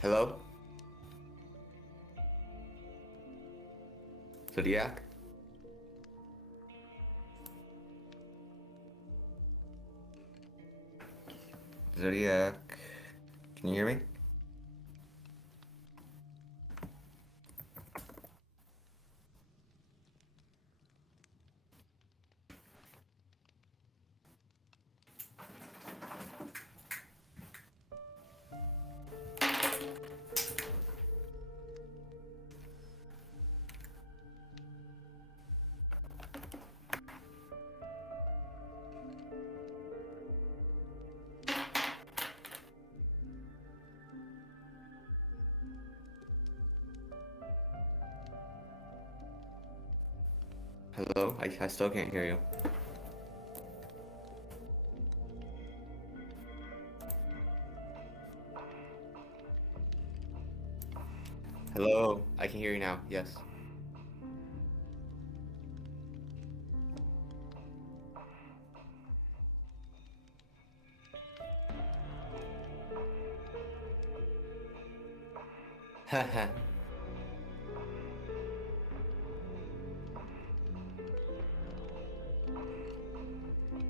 Hello? Zodiak? Zodiak? Can you hear me? Hello? I still can't hear you. Hello? I can hear you now, yes. Haha.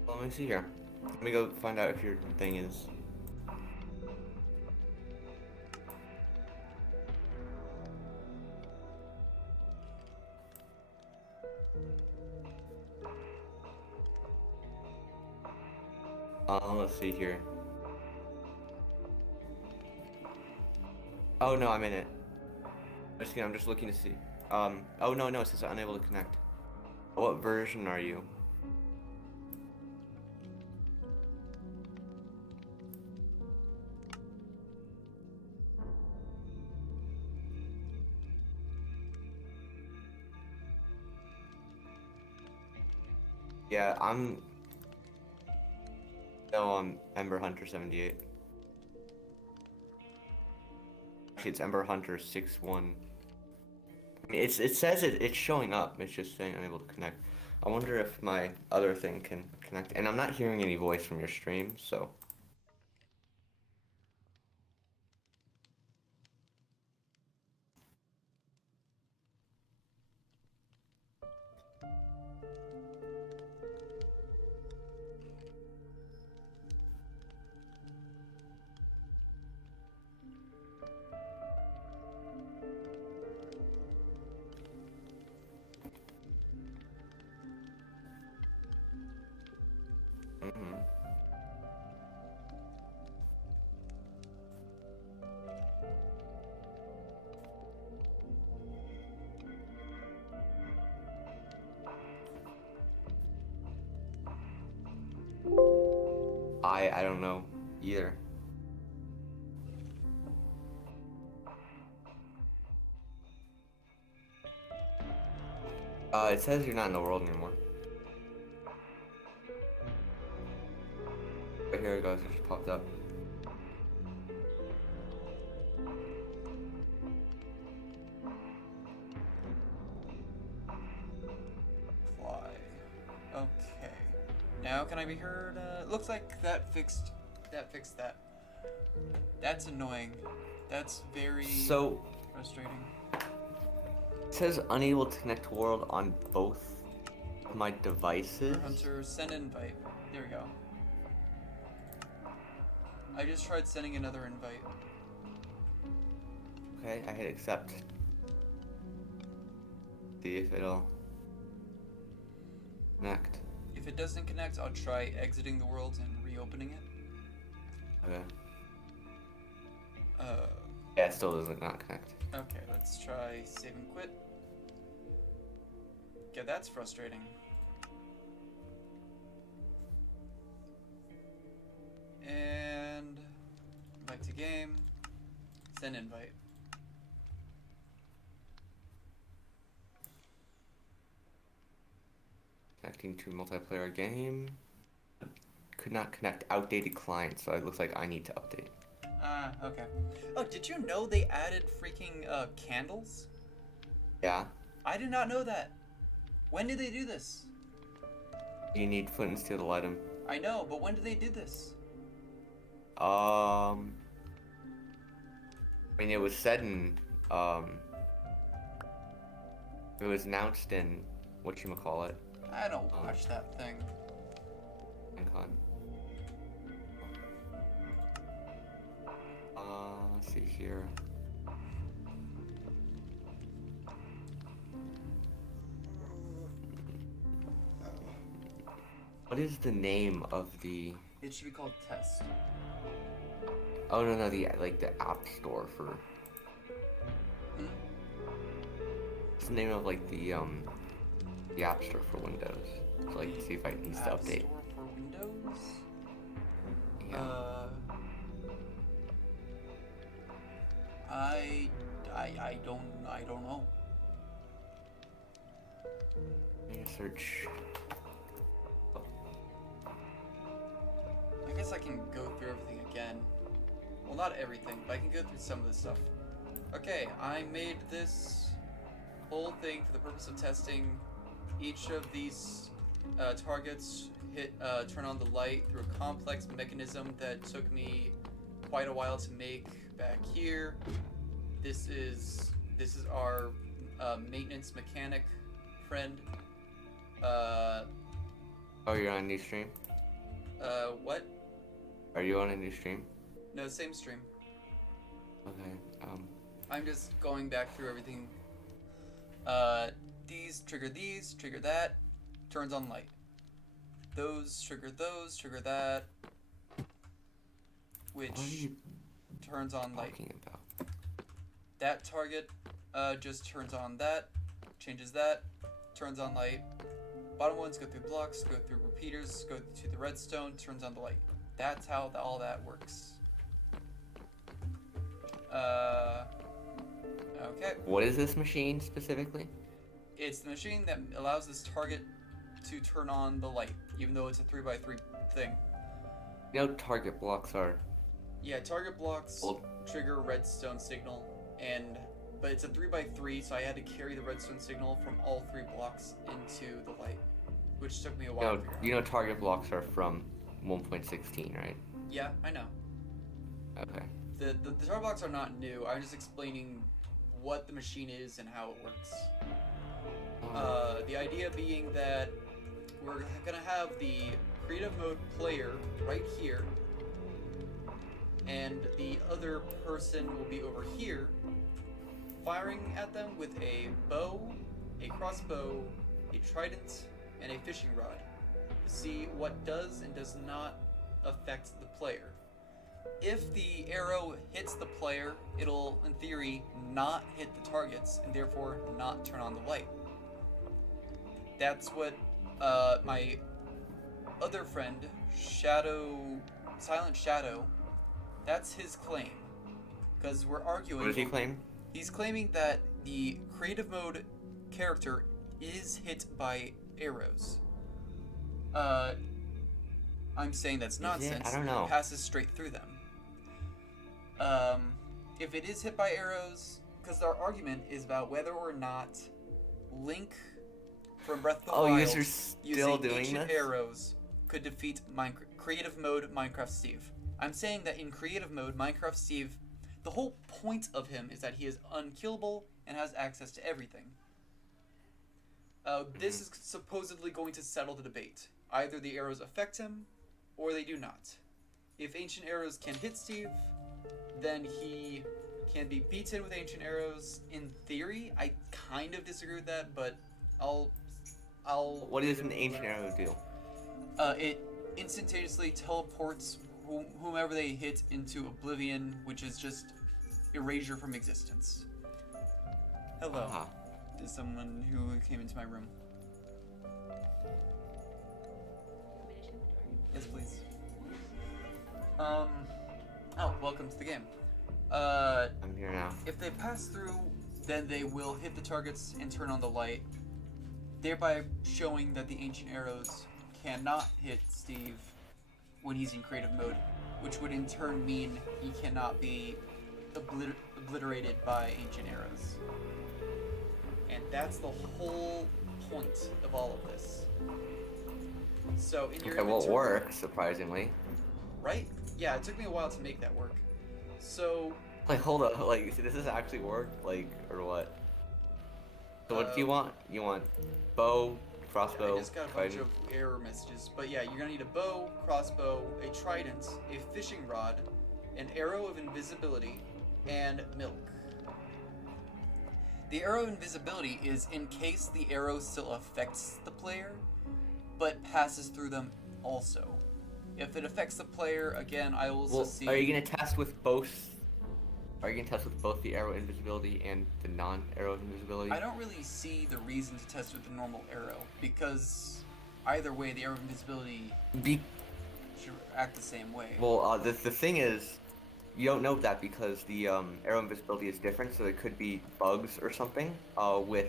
Let me see here. Let me go find out if your thing is... let's see here. Oh no, I'm in it. I'm just looking to see. Oh no, it says unable to connect. What version are you? Yeah, I'm Ember Hunter 78. Actually, it's Ember Hunter 61. I mean, it says it's showing up. It's just saying unable to connect. I wonder if my other thing can connect. And I'm not hearing any voice from your stream, so. Mm-hmm. I don't know either. It says you're not in the world anymore. Right here it goes. It just popped up. Fly. Okay. Now can I be heard? Looks like that fixed that. That's annoying. That's very frustrating. It says unable to connect to world on both of my devices. Hunter, send invite. There we go. I just tried sending another invite. Okay, I hit accept. See if it'll connect. If it doesn't connect, I'll try exiting the world and reopening it. Okay. Yeah, it still doesn't not connect. Okay, let's try save and quit. Yeah, that's frustrating. And invite to game. Send invite. Connecting to multiplayer game. Could not connect outdated client, so it looks like I need to update. Okay. Oh, did you know they added freaking candles? Yeah. I did not know that. When did they do this? You need flint and steel to light them. I know, but when did they do this? I mean, it was said in, it was announced in, whatchamacallit? I don't watch that thing. Con. Let's see here. What is the name of the? It should be called Test. Oh no, the app store for. What's the name of the app store for Windows? So see if it needs to update. App store for Windows? Yeah. I don't know. I'm gonna search. I guess I can go through everything again. Well, not everything, but I can go through some of this stuff. Okay, I made this whole thing for the purpose of testing each of these targets. Turn on the light through a complex mechanism that took me quite a while to make back here. This is our maintenance mechanic friend. Oh, you're on a new stream? What? Are you on a new stream? No, same stream. Okay, I'm just going back through everything. These, trigger that, turns on light. Those, trigger that, which what are you turns on light. talking about? That target just turns on that, changes that, turns on light. Bottom ones go through blocks, go through repeaters, go to the redstone, turns on the light. That's how all that works. Okay. What is this machine specifically? It's the machine that allows this target to turn on the light, even though it's a 3x3 thing. You know target blocks are? Yeah, target blocks trigger redstone signal, but it's a 3x3, so I had to carry the redstone signal from all 3 blocks into the light, which took me a while. You know target blocks are from 1.16, right? Yeah, I know. Okay. The target blocks are not new. I'm just explaining what the machine is and how it works. The idea being that we're gonna have the creative mode player right here, and the other person will be over here, firing at them with a bow, a crossbow, a trident, and a fishing rod to see what does and does not affect the player. If the arrow hits the player, it'll, in theory, not hit the targets and therefore not turn on the light. That's what my other friend, Silent Shadow, that's his claim. Because we're arguing. What does he claim? He's claiming that the creative mode character is hit by arrows. I'm saying that's nonsense. I don't know. It passes straight through them. If it is hit by arrows, because our argument is about whether or not Link from Breath of the Wild you're still using doing ancient this? arrows could defeat creative mode Minecraft Steve. I'm saying that in creative mode, Minecraft Steve, the whole point of him is that he is unkillable and has access to everything. This is supposedly going to settle the debate. Either the arrows affect him, or they do not. If ancient arrows can hit Steve, then he can be beaten with ancient arrows. In theory, I kind of disagree with that, but I'll. What does an ancient arrow do? It instantaneously teleports whomever they hit into oblivion, which is just erasure from existence. Hello. Uh-huh. Is someone who came into my room. Yes, please. Oh, welcome to the game. I'm here now. If they pass through, then they will hit the targets and turn on the light, thereby showing that the ancient arrows cannot hit Steve when he's in creative mode, which would in turn mean he cannot be obliterated by ancient arrows. And that's the whole point of all of this. So in your Okay, well, it inventory, works, surprisingly. right? Yeah, it took me a while to make that work. So Like, hold up, like, does this actually work? Like, or what? So what do you want? You want bow, crossbow, I just got a bunch trident? of error messages, but yeah, you're gonna need a bow, crossbow, a trident, a fishing rod, an arrow of invisibility, and milk. The arrow of invisibility is in case the arrow still affects the player, but passes through them also. If it affects the player, again, I will also Well, see. are you gonna test with both? Are you gonna test with both the arrow invisibility and the non-arrow invisibility? I don't really see the reason to test with the normal arrow, because either way, the arrow of invisibility should act the same way. Well, the thing is, you don't know that because the arrow invisibility is different, so there could be bugs or something.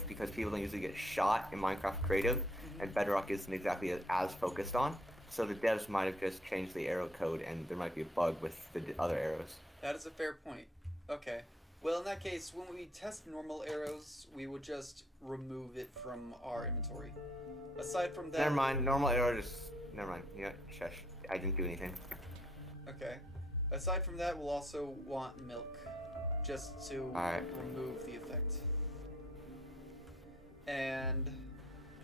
Because people don't usually get shot in Minecraft Creative, and Bedrock isn't exactly as focused on. So the devs might have just changed the arrow code, and there might be a bug with the other arrows. That is a fair point. Okay. Well, in that case, when we test normal arrows, we would just remove it from our inventory. Aside from that... Never mind, normal arrow just... Never mind, you know, shush. I didn't do anything. Okay. Aside from that, we'll also want milk, just to remove the effect. And...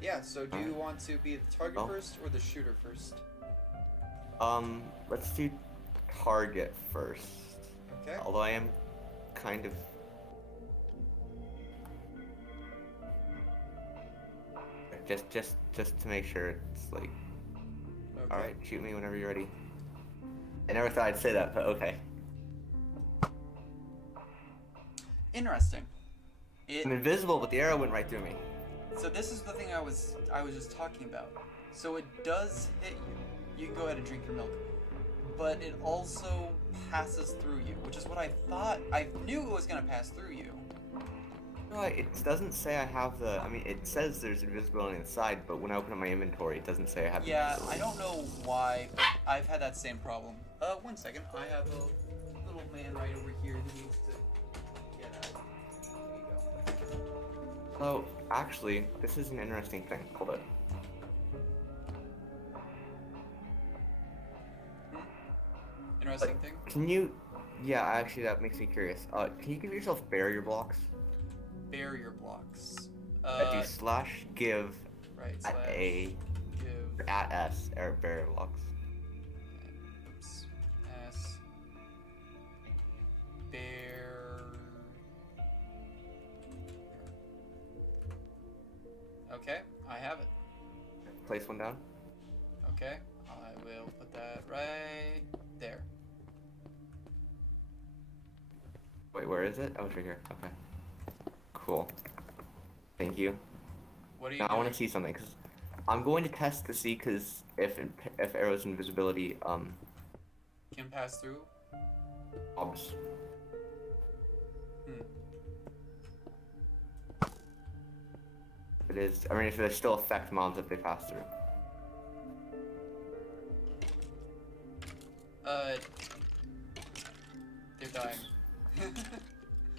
yeah, so do you want to be the target first, or the shooter first? Let's do target first. Okay. Although I am kind of... Just to make sure it's like... Okay. Alright, shoot me whenever you're ready. I never thought I'd say that, but okay. Interesting. I'm invisible, but the arrow went right through me. So this is the thing I was just talking about. So it does hit you. You can go ahead and drink your milk. But it also passes through you, which is what I thought. I knew it was going to pass through you. No, it doesn't say I have the... I mean, it says there's invisibility inside, but when I open up my inventory, it doesn't say I have Yeah, invisibility. I don't know why, but I've had that same problem. 1 second. I have a little man right over here who needs to get out. There you go. So, actually, this is an interesting thing. Hold it. Interesting thing? Can you... Yeah, actually, that makes me curious. Can you give yourself barrier blocks? Barrier blocks. Do slash give Right, at slash A give. at S or barrier blocks. Oops. S. Bear. Okay, I have it. Place one down. Okay, I will put that right there. Wait, where is it? Oh, it's right here. Okay. Cool. Thank you. What are you Now I doing? want to see something because I'm going to test to see because if arrows invisibility Can pass through? mobs. It is. I mean, if they still affect mobs if they pass through. They're dying.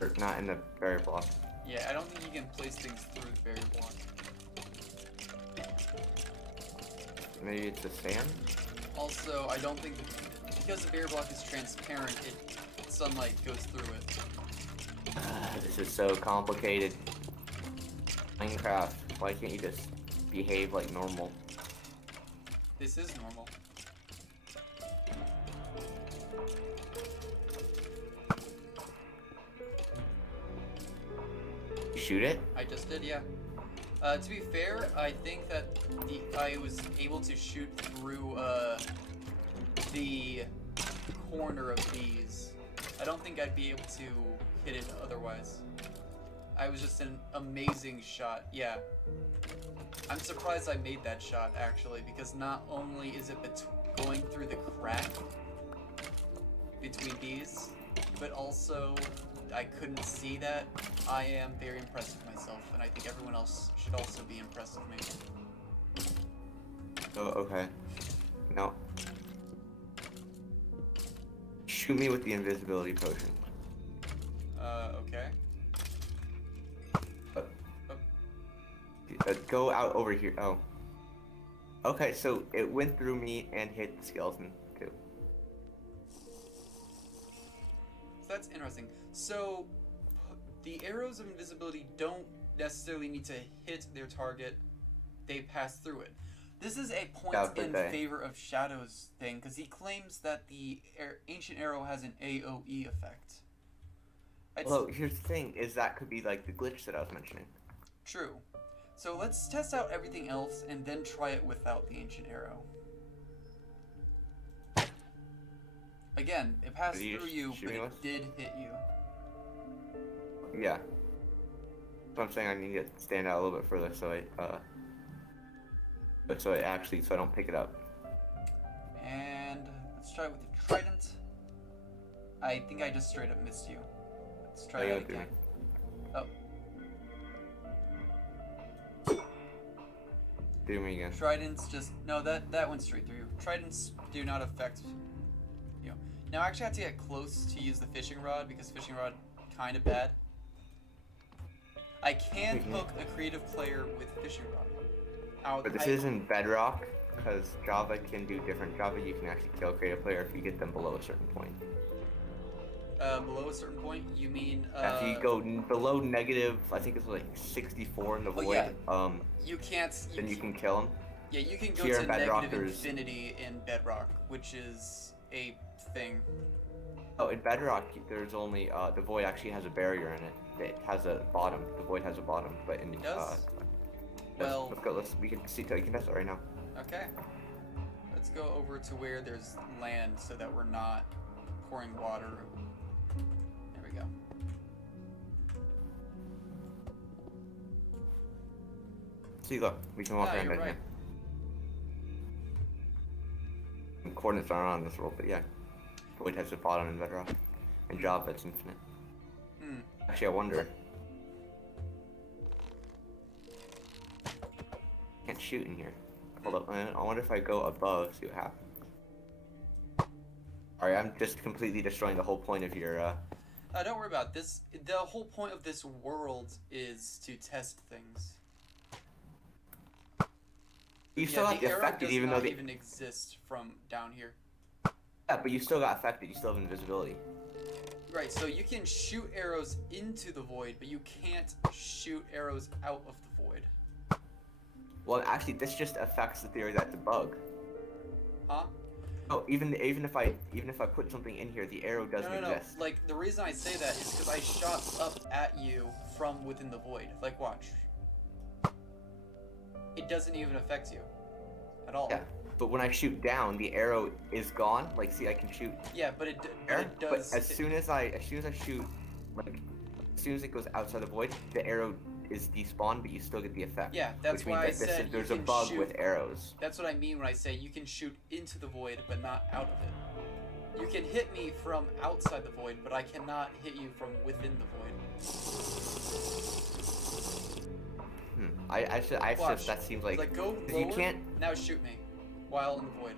Or not in the barrier block. Yeah, I don't think you can place things through the barrier block. Maybe it's the sand? Also, I don't think because the barrier block is transparent, sunlight goes through it. This is so complicated. Minecraft, why can't you just behave like normal? This is normal. Shoot it? I just did, yeah. To be fair, I think that I was able to shoot through the corner of these. I don't think I'd be able to hit it otherwise. I was just an amazing shot, yeah. I'm surprised I made that shot, actually, because not only is it going through the crack between these, but also I couldn't see that. I am very impressed with myself, and I think everyone else should also be impressed with me. Oh, okay. No. Shoot me with the invisibility potion. Okay. Go out over here. Oh. Okay, so it went through me and hit the skeleton, too. So that's interesting. So, the arrows of invisibility don't necessarily need to hit their target. They pass through it. This is a point in favor of Shadow's thing, because he claims that the ancient arrow has an AoE effect. Well, here's the thing, is that could be like the glitch that I was mentioning. True. So let's test out everything else and then try it without the ancient arrow. Again, it passed through you, but it did hit you. Yeah. So I'm saying I need to stand out a little bit further so I don't pick it up. And let's try it with the trident. I think I just straight up missed you. Let's try that again. Oh. Do me again. Tridents just no, that went straight through you. Tridents do not affect you. Now I actually have to get close to use the fishing rod because fishing rod kind of bad. I can hook a creative player with fishing rod. But this isn't Bedrock, because Java can do different. Java, you can actually kill a creative player if you get them below a certain point. Below a certain point, you mean? If you go below negative, I think it's like 64 in the void. Yeah. You can't. Then you can kill them. Yeah, you can go to negative infinity in Bedrock, which is a thing. Oh, in Bedrock, there's only the void actually has a barrier in it. It has a bottom. The void has a bottom, but in it does. Well, let's go. We can see. You can test it right now. Okay. Let's go over to where there's land, so that we're not pouring water. There we go. See, look, we can walk around right here. The coordinates aren't on this roll, but yeah, void has a bottom in Bedrock, and Java it's infinite. Actually, I wonder. Can't shoot in here. Hold up, I wonder if I go above, see what happens. Alright, I'm just completely destroying the whole point of your, Don't worry about this. The whole point of this world is to test things. You still got affected, even though they even exist from down here. Yeah, but you still got affected. You still have invisibility. Right, so you can shoot arrows into the void, but you can't shoot arrows out of the void. Well, actually, this just affects the theory that it's a bug. Huh? Oh, even if I put something in here, the arrow doesn't exist. No. Like the reason I say that is because I shot up at you from within the void. Like, watch. It doesn't even affect you at all. Yeah, but when I shoot down, the arrow is gone. Like, see, I can shoot. Yeah, but it does. But as soon as I shoot, like, as soon as it goes outside the void, the arrow is despawned, but you still get the effect. Yeah, that's why I said there's a bug with arrows. That's what I mean when I say you can shoot into the void, but not out of it. You can hit me from outside the void, but I cannot hit you from within the void. Watch. That seems like go lower, you can't. Now shoot me while in the void.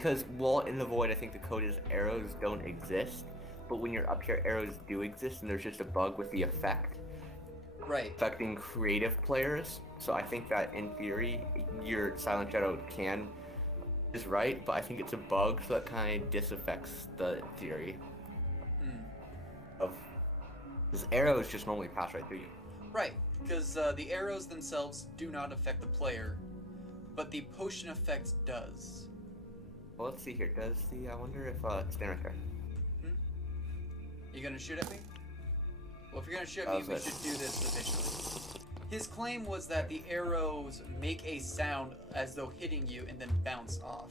Because, well, in the void, I think the code is arrows don't exist, but when you're up here, arrows do exist, and there's just a bug with the effect Right. affecting creative players. So I think that, in theory, your Silent Shadow is right, but I think it's a bug, so that kind of disaffects the theory of... Because arrows just normally pass right through you. Right, because the arrows themselves do not affect the player, but the potion effect does. Well, let's see here. I wonder if, stand right there. You gonna shoot at me? Well, if you're gonna shoot at me, we should do this officially. His claim was that the arrows make a sound as though hitting you and then bounce off.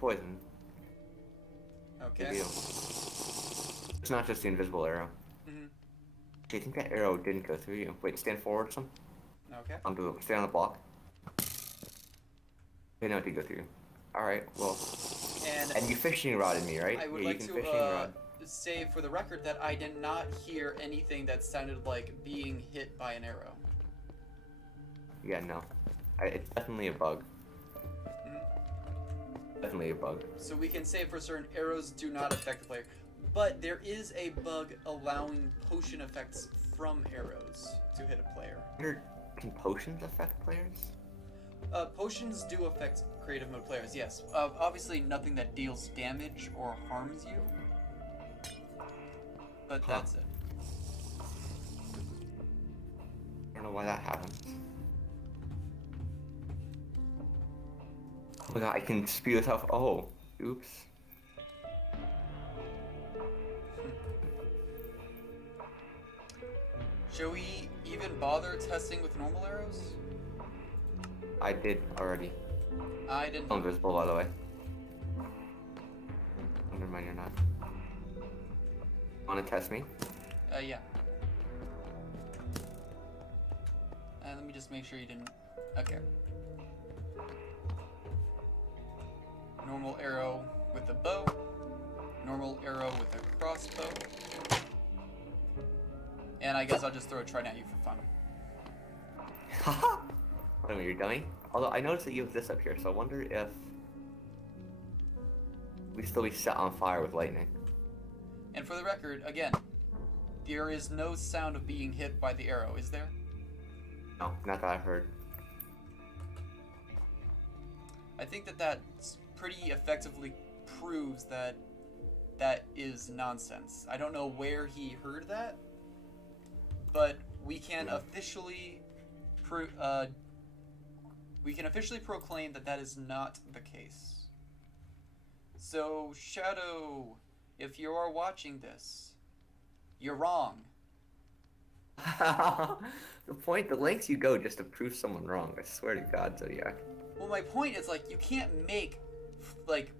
Poison. Okay. Big deal. It's not just the invisible arrow. Okay, I think that arrow didn't go through you. Wait, stand forward some. Okay. Stay on the block. Okay, no, it did go through you. Alright, well. And you fishing rodded me, right? I would like to say for the record that I did not hear anything that sounded like being hit by an arrow. Yeah, no. It's definitely a bug. Definitely a bug. So we can say for certain arrows do not affect the player. But there is a bug allowing potion effects from arrows to hit a player. Can potions affect players? Potions do affect creative mode players, yes. Obviously nothing that deals damage or harms you. But that's it. I don't know why that happens. Oh my god, I can spew this off. Oh, oops. Shall we even bother testing with normal arrows? I did already. I didn't. I'm invisible, by the way. Never mind, you're not. Wanna test me? Yeah. Let me just make sure you didn't. Okay. Normal arrow with a bow. Normal arrow with a crossbow. And I guess I'll just throw a trident at you for fun. Haha! What am I, you're dummy? Although I noticed that you have this up here, so I wonder if we still be set on fire with lightning. And for the record, again, there is no sound of being hit by the arrow, is there? No, not that I've heard. I think that pretty effectively proves that that is nonsense. I don't know where he heard that, but we can officially proclaim that that is not the case. So, Shadow, if you are watching this, you're wrong. The lengths you go just to prove someone wrong, I swear to God, Zodiac. Well, my point is, like, you can't make, like,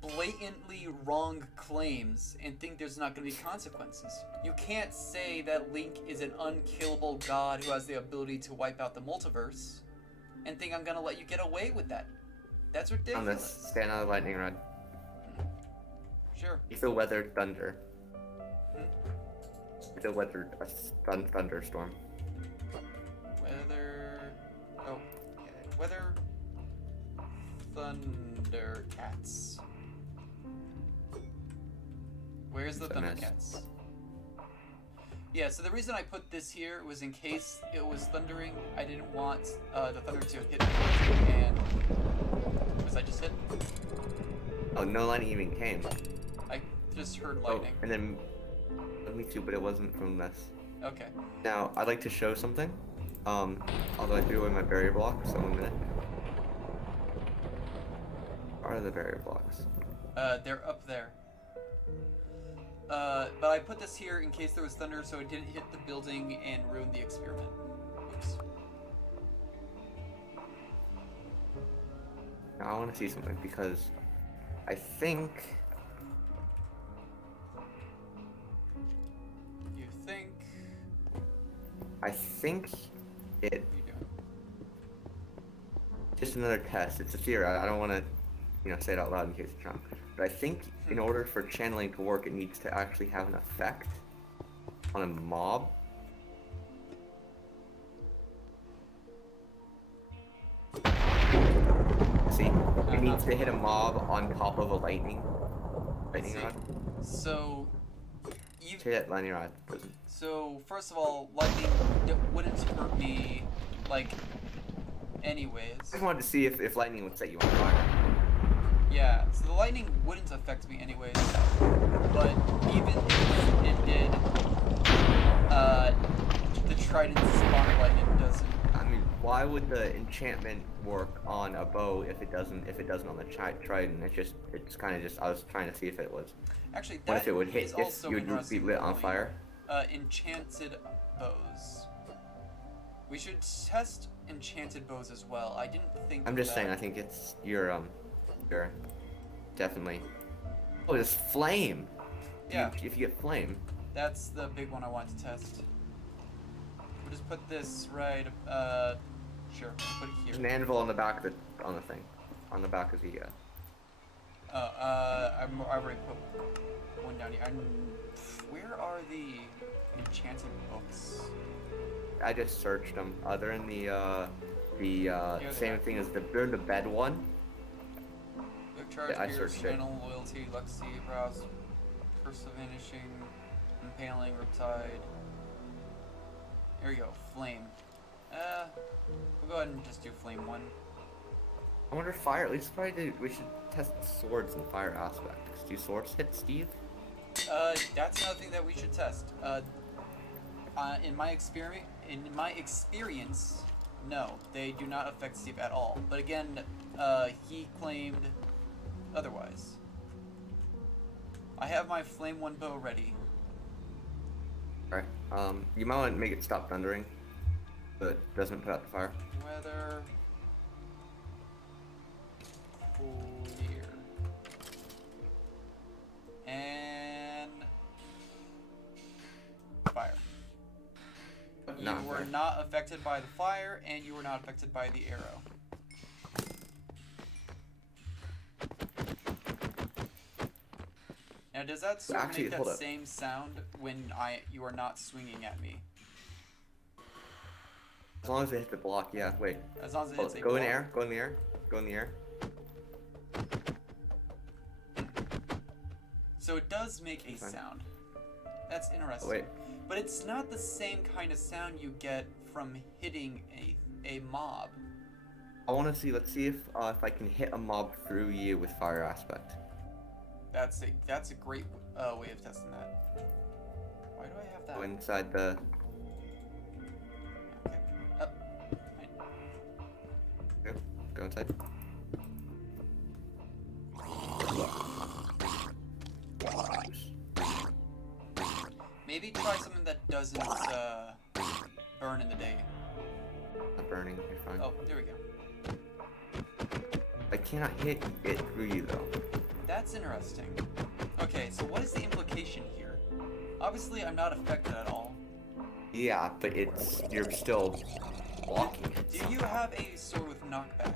blatantly wrong claims and think there's not going to be consequences. You can't say that Link is an unkillable god who has the ability to wipe out the multiverse and think I'm going to let you get away with that. That's ridiculous. On this, stand on the lightning rod. Sure. You feel weathered thunder. You feel weathered a thunderstorm. Weather Thundercats. Where's the Thundercats? Yeah, so the reason I put this here was in case it was thundering, I didn't want the thunder to hit me, and was I just hit? Oh, no lightning even came. I just heard lightning. Oh, and then me too, but it wasn't from this. Okay. Now, I'd like to show something. Although I threw away my barrier blocks, so 1 minute. Where are the barrier blocks? They're up there. But I put this here in case there was thunder so it didn't hit the building and ruin the experiment. Oops. Now I want to see something because I think... You think... I think it... You do. Just another test. It's a theory. I don't want to, say it out loud in case it's wrong. But I think in order for channeling to work, it needs to actually have an effect on a mob. It needs to hit a mob on top of a lightning Let's see. rod. So, you. Hit it, lightning rod. Doesn't. So first of all, lightning wouldn't hurt me, like, anyways. I just wanted to see if lightning would set you on fire. Yeah. So the lightning wouldn't affect me anyways, but even if it did, the trident spawn of lightning doesn't. I mean, why would the enchantment work on a bow if it doesn't on the trident? It's kind of just. I was trying to see if it was. Actually, What that if it would hit? is If also you would be interesting lit on point. fire? Enchanted bows. We should test enchanted bows as well. I didn't think. I'm just that. saying. I think it's you're definitely. Oh, it's flame. Yeah. If you get flame. That's the big one I want to test. We'll just put this right. Sure. We'll put it There's here. an anvil on the back of the thing, on the back of the. I already put one down here. Where are the enchanted books? I just searched them. They're in the same thing as they're in the bed one. Charge, Yeah, I Pierce, searched it. Mental, Loyalty, Lexi, Browse, Curse of Vanishing, Impaling, Riptide. There we go, Flame. We'll go ahead and just do Flame 1. I wonder if fire. At least probably we should test swords and fire aspects. Do swords hit Steve? That's another thing that we should test. In my experience, no, they do not affect Steve at all. But again, he claimed otherwise. I have my Flame 1 bow ready. Alright. You might want to make it stop thundering, but it doesn't put out the fire. Weather clear. And fire. You No, were fire. not affected by the fire, and you were not affected by the arrow. Now, does that sword Actually, make that hold up. same sound when you are not swinging at me? As long as they hit the block, yeah. Wait. As long as it Hold hits up. a Go in the block. air. Go in the air. Go in the air. So it does make a Fine. sound. That's interesting. Oh, wait. But it's not the same kind of sound you get from hitting a mob. I want to see. Let's see if I can hit a mob through you with fire aspect. That's a great way of testing that. Why do I have that? Go inside the. Okay. Up. Go inside. Maybe try something that doesn't burn in the day. Not burning. You're fine. Oh, there we go. I cannot hit it through you though. That's interesting. Okay, so what is the implication here? Obviously, I'm not affected at all. Yeah, but you're still blocking it. Do you have a sword with knockback?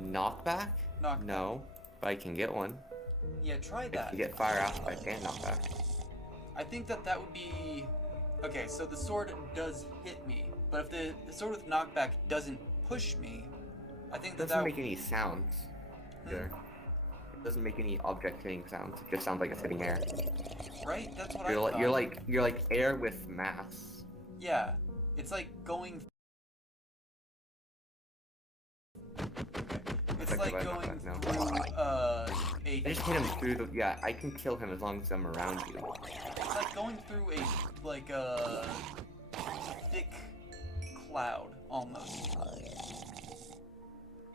Knockback? Knockback. No, but I can get one. Yeah, try If that. you get fire aspect and knockback. I think that would be... Okay, so the sword does hit me, but if the sword with knockback doesn't push me, I think It that doesn't make any sounds. Hmm. Either. It doesn't make any object hitting sounds. It just sounds like it's hitting air. Right? That's what You're, I like, thought. you're like air with mass. Yeah, it's like going... It's Affected like by going knockback, no. through, I just hit him through the. Yeah, I can kill him as long as I'm around you. It's like going through a thick cloud almost.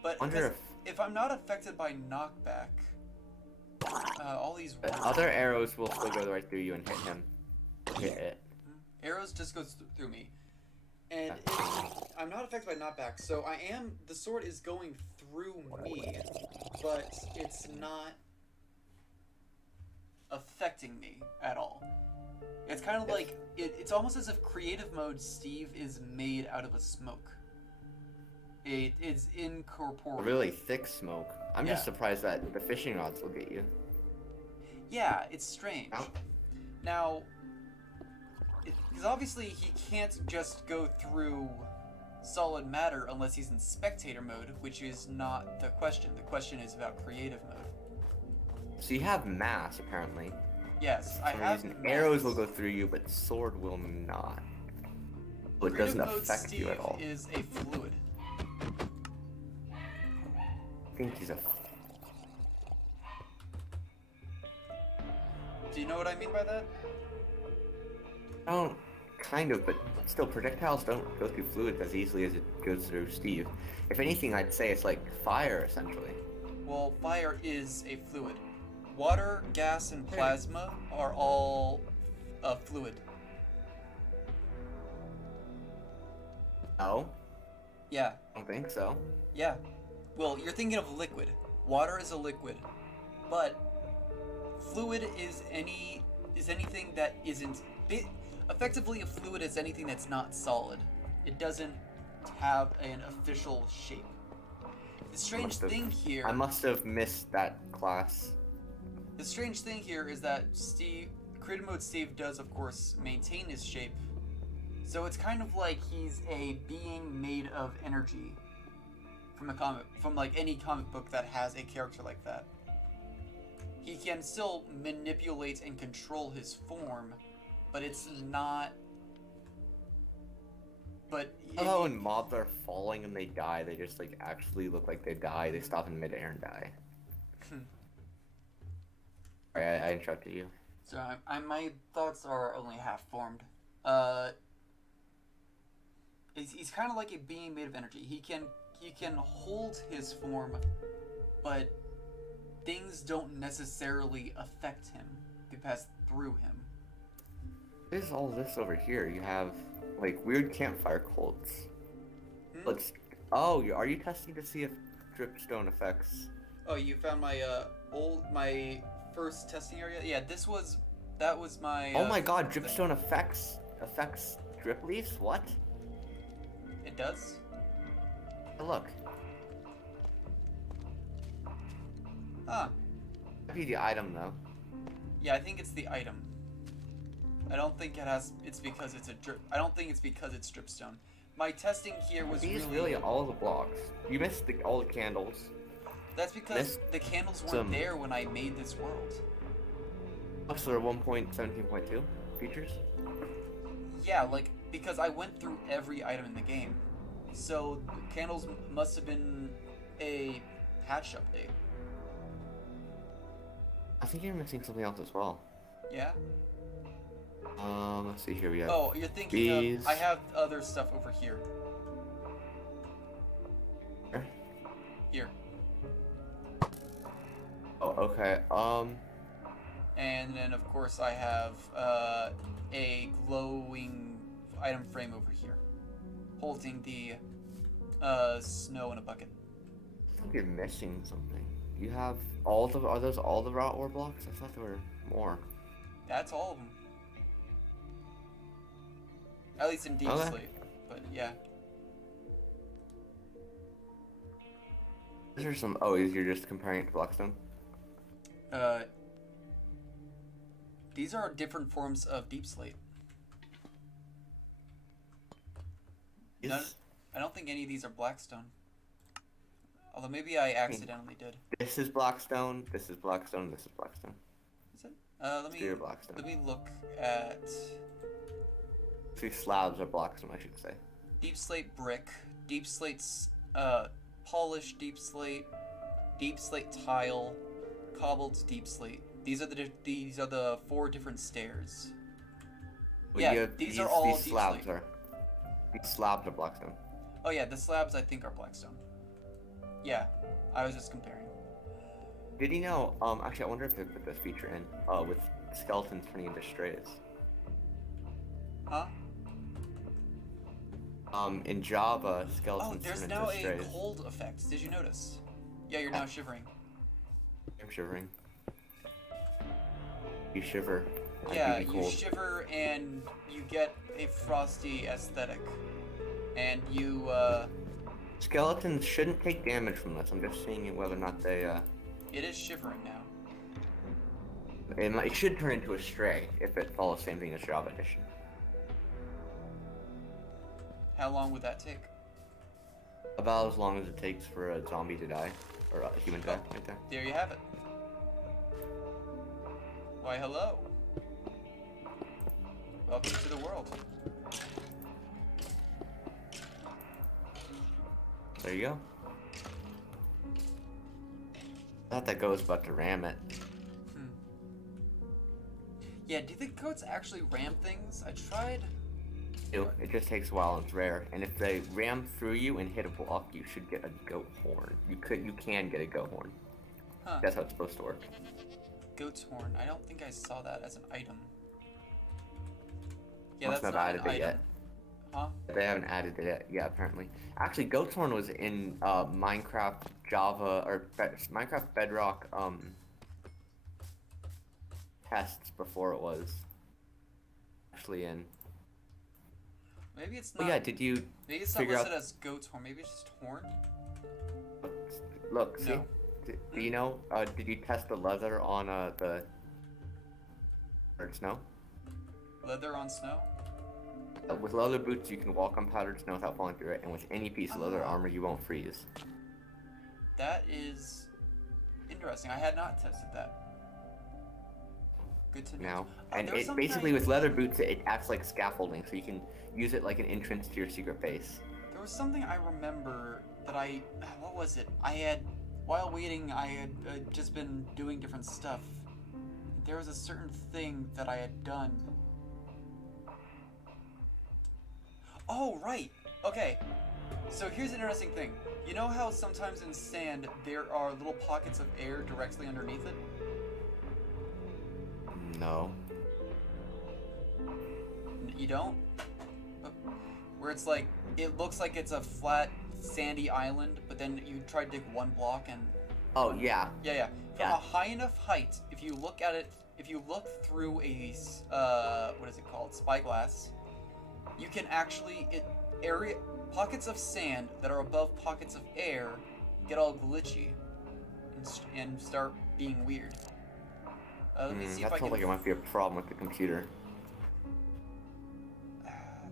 But Wonder if I'm not affected by knockback, all these But other arrows will still go right through you and hit him. Hit it. arrows just goes through me, and if I'm not affected by knockback, so the sword is going through me, but it's not affecting me at all. It's kind of like it's almost as if creative mode Steve is made out of a smoke. It is incorporeal. Really thick smoke. I'm Yeah. just surprised that the fishing rods will get you. Yeah, it's strange. Ow. Now, because obviously he can't just go through solid matter unless he's in spectator mode, which is not the question. The question is about creative mode. So you have mass, apparently. Yes, For I some have reason, mass. arrows will go through you, but sword will not. So it doesn't Creative mode affect you at Steve all. is a fluid. I think he's a... Do you know what I mean by that? I don't... Kind of, but still, projectiles don't go through fluids as easily as it goes through Steve. If anything, I'd say it's like fire, essentially. Well, fire is a fluid. Water, gas, and plasma are all a fluid. No? Yeah, I don't think so. yeah. Well, you're thinking of liquid. Water is a liquid, but fluid is anything that isn't. Effectively, a fluid is anything that's not solid. It doesn't have an official shape. The strange thing here. I must have missed that class. The strange thing here is that creative mode Steve does, of course, maintain his shape. So it's kind of like he's a being made of energy from like any comic book that has a character like that. He can still manipulate and control his form, but it's not. But Oh, when mobs are falling and they die, they just like actually look like they die. They stop in midair and die. Sorry, I interrupted you. So my thoughts are only half formed. He's kind of like a being made of energy. He can hold his form, but things don't necessarily affect him. They pass through him. There's all this over here. You have like weird campfire cults. Oh, are you testing to see if dripstone affects? Oh, you found my my first testing area? Yeah, that was my Oh my god, dripstone affects drip leaves? What? It does? Oh, look. Huh. That'd be the item though. Yeah, I think it's the item. I don't think it's because it's a drip. I don't think it's because it's dripstone. My testing here was really all the blocks. You missed all the candles. That's because the candles weren't there when I made this world. Oh, so they're 1.17.2 features? Yeah, like, because I went through every item in the game. So, candles must have been a patch update. I think you're missing something else as well. Yeah? Let's see here, we have Oh, you're thinking bees. of... I have other stuff over here. Where? Here. Oh, okay, And then, of course, I have a glowing item frame over here, holding the snow in a bucket. I think you're missing something. You have are those all the raw ore blocks? I thought there were more. That's all of them. At least in Deep Slate, but yeah. Is there some, you're just comparing it to Blackstone? These are different forms of Deep Slate. Yes. I don't think any of these are Blackstone. Although maybe I accidentally did. This is Blackstone, this is Blackstone, this is Blackstone. Is it? Let me look at... These slabs are Blackstone, I should say. Deep Slate brick, Deep Slate's polished Deep Slate tile, cobbled Deep Slate. These are the 4 different stairs. Well, yeah, these are all these Deep slabs Slate. These slabs are Blackstone. Oh yeah, the slabs I think are Blackstone. Yeah, I was just comparing. Did you know, actually I wonder if they put this feature in, with skeletons turning into strays. Huh? In Java, skeletons there's turn now into strays. a cold effect. Did you notice? Yeah, you're now shivering. I'm shivering. You shiver. Yeah, you shiver and you get a frosty aesthetic. And you, Skeletons shouldn't take damage from this. I'm just seeing whether or not they, It is shivering now. It should turn into a stray if it follows the same thing as Java Edition. How long would that take? About as long as it takes for a zombie to die, or a human to die, right there. There you have it. Why, hello. Welcome to the world. There you go. I thought that goat was about to ram it. Yeah, do the goats actually ram things? I tried. It just takes a while and it's rare. And if they ram through you and hit a block, you should get a goat horn. You can get a goat horn. Huh. That's how it's supposed to work. Goat's horn. I don't think I saw that as an item. Yeah, Must that's not not have an added it item. yet. Huh? They haven't added it yet. Yeah, apparently. Actually, goat's horn was in Minecraft Java or Minecraft Bedrock tests before it was actually in. Maybe it's Oh not. yeah, did you Maybe it's not figure out? listed as goat's horn. Maybe it's just horn. Look, see. No. Do you know? Did you test the leather on the powdered snow? Leather on snow. With leather boots, you can walk on powdered snow without falling through it, and with any piece of leather armor, you won't freeze. That is interesting. I had not tested that. Good to know. Now, Oh, and there was it something basically with leather boots, it acts like scaffolding, so you can use it like an entrance to your secret base. There was something I remember that what was it? While waiting, I had just been doing different stuff. There was a certain thing that I had done. Oh, right. Okay. So here's an interesting thing. You know how sometimes in sand there are little pockets of air directly underneath it? No. You don't? Where it's like, it looks like it's a flat, sandy island, but then you try to dig one block and... Oh, yeah. Yeah. From Yeah. a high enough height, if you look at it, if you look through a, what is it called? Spyglass, you can actually, pockets of sand that are above pockets of air get all glitchy and start being weird. Let me see if That I sounds can... like it might be a problem with the computer.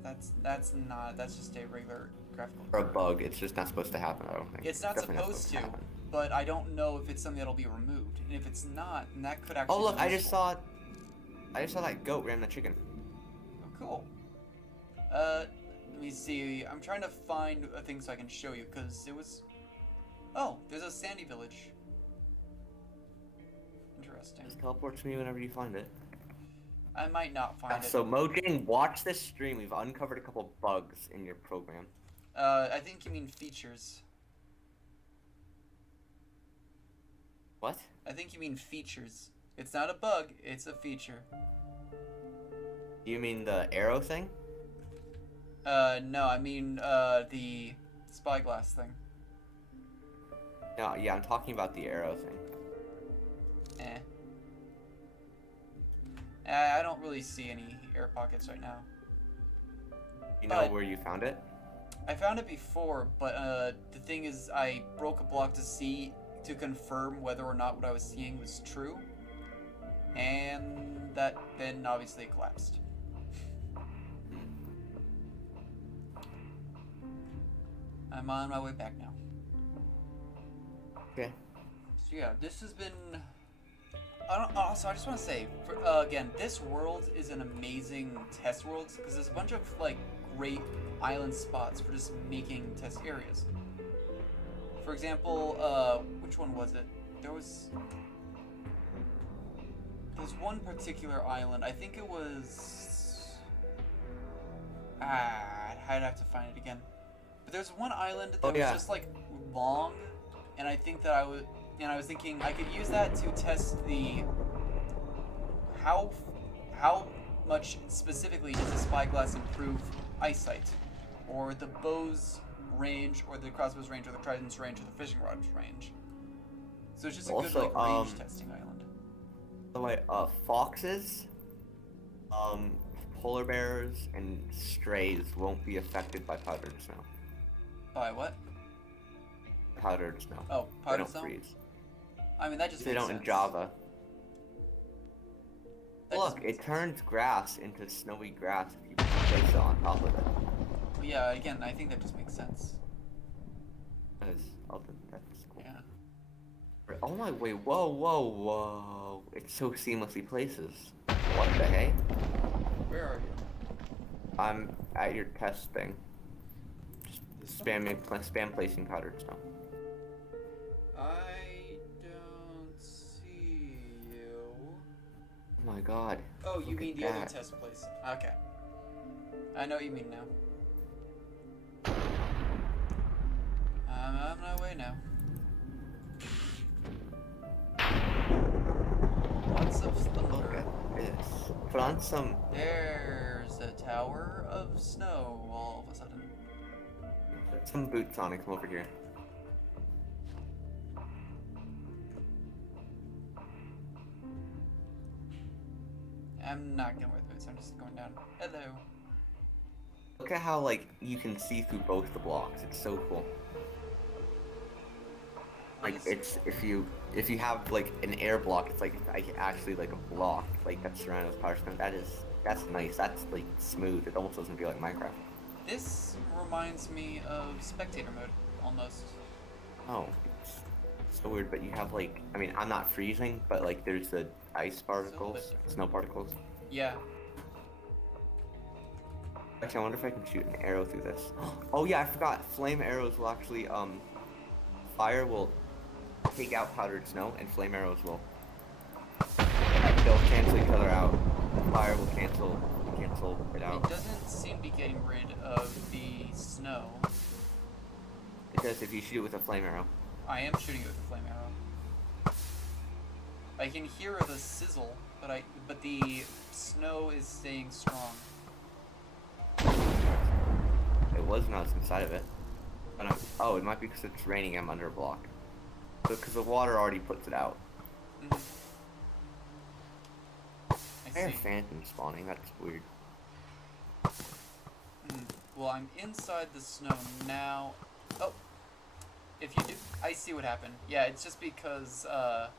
That's just a regular graphical Or a error. bug. It's just not supposed to happen, I don't think. It's not Definitely supposed to, happen. but I don't know if it's something that'll be removed. And if it's not, then that could actually Oh, look, be I just useful. saw that goat ram the chicken. Oh, cool. Let me see. I'm trying to find a thing so I can show you, because it was... Oh, there's a sandy village. Interesting. Just teleport to me whenever you find it. I might not find it. So, Mojang, watch this stream. We've uncovered a couple bugs in your program. I think you mean features. What? I think you mean features. It's not a bug, it's a feature. You mean the arrow thing? No, I mean, the spyglass thing. No, yeah, I'm talking about the arrow thing. I don't really see any air pockets right now. You know But- where you found it? I found it before, but the thing is, I broke a block to confirm whether or not what I was seeing was true, and that then obviously collapsed. I'm on my way back now. Okay. So yeah, this has been. Also, I just want to say, again, this world is an amazing test world because there's a bunch of like great island spots for just making test areas. For example, which one was it? There's one particular island. I think it was. I'd have to find it again. But there's one island that was just like long, and I think that I was thinking I could use that to test the how much specifically does the spyglass improve eyesight, or the bow's range, or the crossbow's range, or the trident's range, or the fishing rod's range. So it's just a good like range testing island. By the way, foxes, polar bears, and strays won't be affected by powdered snow. By what? Powdered snow. Oh, They powdered don't snow? freeze. I mean, that just They makes don't sense. in Java. That Look, just makes it sense. turns grass into snowy grass if you place it on top of it. Well, yeah, again, I think that just makes sense. Oh my, wait, whoa, whoa, whoa. It so seamlessly places. What the heck? Where are you? I'm at your test thing. This one? Spam placing powdered snow. I don't see you. Oh my god. Oh, you Look mean at the other that. test place. Okay. I know what you mean now. I'm on my way now. Lots of Look thunder. at this. Put on some. There's a tower of snow all of a sudden. Put some boots on and come over here. I'm not gonna wear boots, I'm just going down. Hello. Look at how like you can see through both the blocks. It's so cool. Like it's if you have like an air block, it's like actually like a block like that's surrounded with power snow. That's nice. That's like smooth. It almost doesn't feel like Minecraft. This reminds me of spectator mode, almost. Oh, it's so weird. But you have like I mean I'm not freezing, but like there's the ice particles, snow particles. Yeah. Actually, I wonder if I can shoot an arrow through this. Oh yeah, I forgot. Flame arrows will actually fire will take out powdered snow, and flame arrows will they'll cancel each other out. Fire will cancel it out. It doesn't seem to be getting rid of the snow. Because if you shoot it with a flame arrow. I am shooting it with a flame arrow. I can hear the sizzle, but the snow is staying strong. It was when I was inside of it. But oh, it might be because it's raining. I'm under a block. Because the water already puts it out. Mm-hmm. I hear phantom spawning. That's weird. Well, I'm inside the snow now. Oh, if you do, I see what happened. Yeah, it's just because the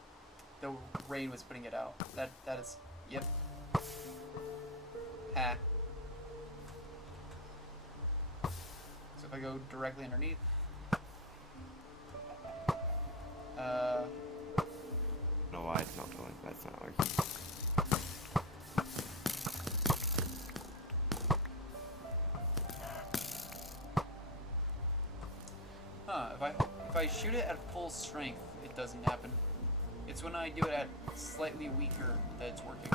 rain was putting it out. That is, yep. Ha. So if I go directly underneath. I don't know why it's not going. That's not working. If I shoot it at full strength, it doesn't happen. It's when I do it at slightly weaker that it's working.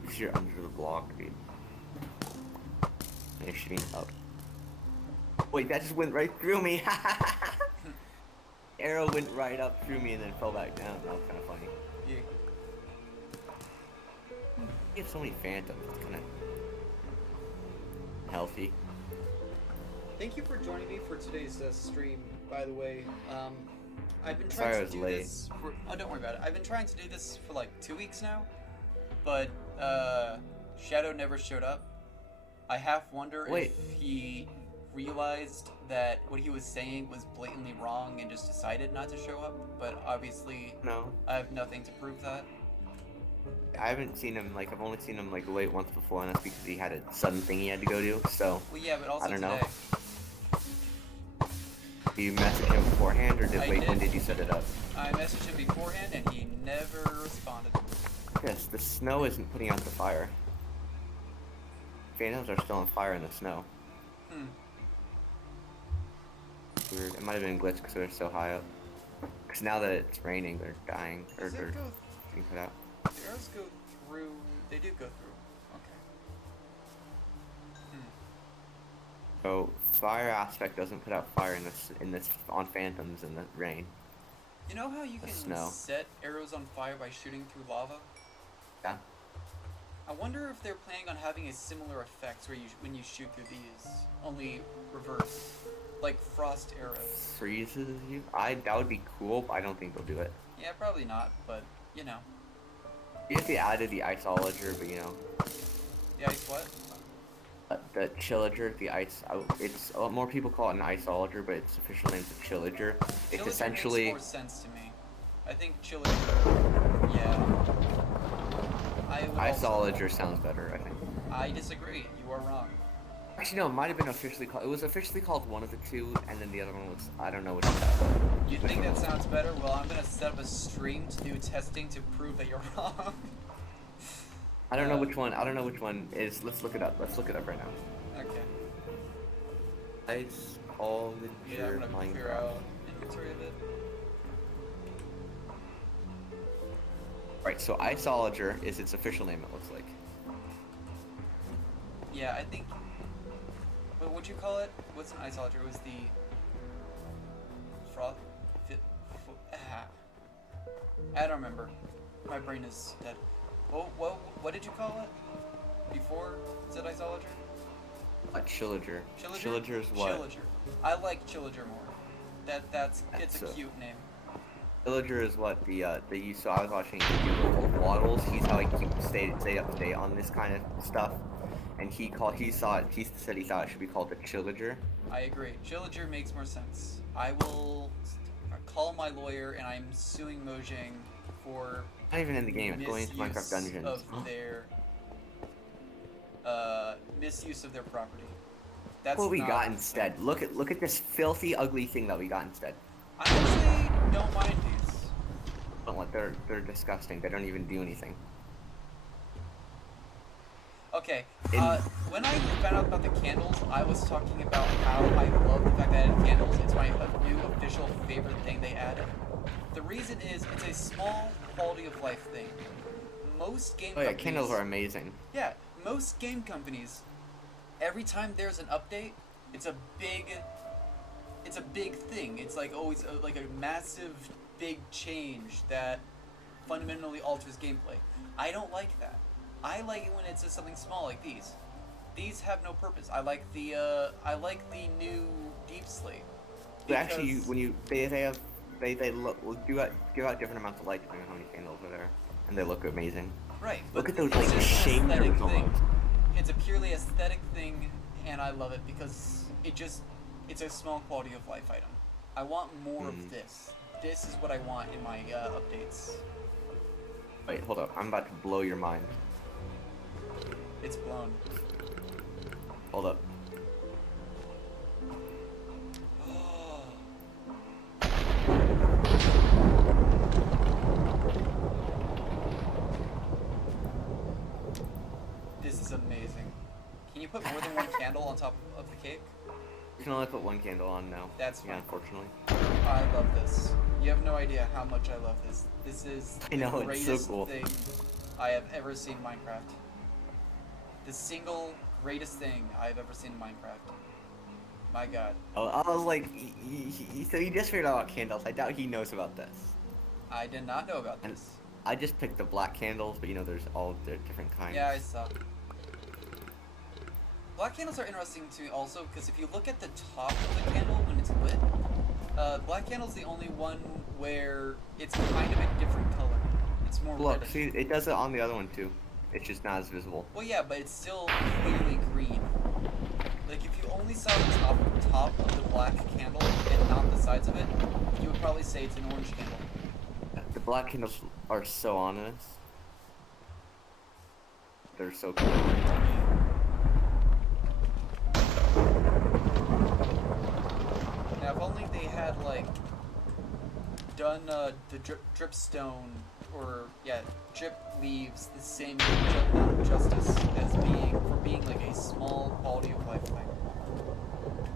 Because you're under the block, dude. And you're shooting up. Wait, that just went right through me. Arrow went right up through me and then fell back down. That was kind of funny. Yeah. You have so many phantoms. It's kind of healthy. Thank you for joining me for today's stream, by the way. I've been Sorry I trying was to do late. this for... Oh, don't worry about it. I've been trying to do this for like 2 weeks now, but Shadow never showed up. I half wonder if he realized that what he was saying was blatantly wrong and just decided not to show up, but obviously No. I have nothing to prove that. I haven't seen him, like, I've only seen him, like, late once before, and that's because he had a sudden thing he had to go do, so... Well, yeah, but also I don't today. know. Did you message him beforehand, or when did you set it up? I messaged him beforehand, and he never responded. Yes, the snow isn't putting out the fire. Phantoms are still on fire in the snow. Weird. It might have been a glitch because they're so high up. Because now that it's raining, they're dying, or Does they're it go... getting put out. The arrows go through... They do go through. Okay. So fire aspect doesn't put out fire in this on phantoms in the rain. You know how you can snow. set arrows on fire by shooting through lava? Yeah. I wonder if they're planning on having a similar effect where when you shoot through these, only reverse, like frost arrows. Freezes you? That would be cool, but I don't think they'll do it. Yeah, probably not, but you know. If they added the iceologer, but you know. The ice what? The chillager, the ice. It's a lot more people call it an iceologer, but its official name's a chillager. It's Chillager essentially. makes more sense to me. I think chillager. Yeah. I would also- Iceologer sounds better, I think. I disagree. You are wrong. Actually, no, it might have been officially called. It was officially called one of the two, and then the other one was I don't know which one. You think that sounds better? Well, I'm gonna set up a stream to do testing to prove that you're wrong. I don't know which one. I don't know which one is. Let's look it up. Let's look it up right now. Okay. It's all the Yeah, I'm gonna clear out inventory of it. Right, so Isolager is its official name, it looks like. Yeah, I think. What would you call it? What's an isolator? It was the froth. I don't remember. My brain is dead. What did you call it before? Is it isolator? Chillager. Chillager? Chillager is what? Chillager. I like Chillager more. It's a cute name. Villager is what so I was watching a video called Waddles. He's how he stay up to date on this kind of stuff, and he said he thought it should be called the Chillager. I agree. Chillager makes more sense. I will call my lawyer, and I'm suing Mojang for Not even in the game. It's going into Minecraft Dungeons. Of their misuse of their property. That's what we not got instead. Look at this filthy, ugly thing that we got instead. I actually don't mind these. They're disgusting. They don't even do anything. Okay, when I found out about the candles, I was talking about how I love the fact that it had candles. It's my new official favorite thing they added. The reason is it's a small quality of life thing. Most game companies... candles are amazing. Yeah, most game companies, every time there's an update, it's a big thing. It's like always like a massive, big change that fundamentally alters gameplay. I don't like that. I like it when it's just something small like these. These have no purpose. I like the new Deep Slate. But actually, when you give out different amounts of light depending on how many candles are there, and they look amazing. Right. Look at But those it's like just an shaders aesthetic almost. thing. It's a purely aesthetic thing, and I love it because it's a small quality of life item. I want more of this. This is what I want in my updates. Wait, hold up. I'm about to blow your mind. It's blown. Hold up. This is amazing. Can you put more than one candle on top of the cake? You can only put one candle on now. That's fine. Yeah, unfortunately. I love this. You have no idea how much I love this. This is the it's so greatest cool. thing I have ever seen in Minecraft. The single greatest thing I've ever seen in Minecraft. My god. Oh, I was like, so you just figured out about candles. I doubt he knows about this. I did not know about And this. I just picked the black candles, but there's all the different kinds. Yeah, I saw. Black candles are interesting to me also, because if you look at the top of the candle when it's lit, black candle's the only one where it's kind of a different color. It's more Look, reddish. see, it does it on the other one too. It's just not as visible. Well, yeah, but it's still clearly green. Like, if you only saw the top of the black candle and not the sides of it, you would probably say it's an orange candle. The black candles are so honest. They're so cool. Now, if only they had, like, done the dripstone, or, yeah, drip leaves the same amount of justice as being like a small quality of life thing.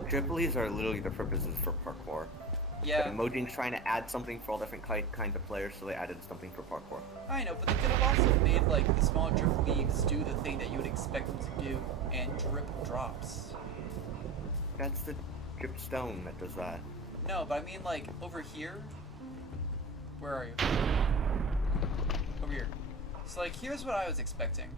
Drip leaves are literally the purposes for parkour. Yeah. Mojang's trying to add something for all different kinds of players, so they added something for parkour. I know, but they could have also made, like, the small drip leaves do the thing that you would expect them to do, and drip drops. That's the drip stone that does that. No, but I mean, like, over here. Where are you? Over here. So, like, here's what I was expecting,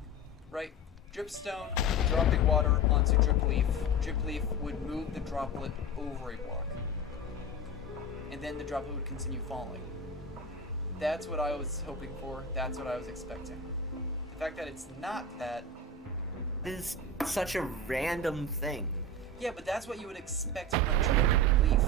right? Dripstone, dropping water onto drip leaf. Drip leaf would move the droplet over a block. And then the droplet would continue falling. That's what I was hoping for. That's what I was expecting. The fact that it's not that... This is such a random thing. Yeah, but that's what you would expect from a drip leaf.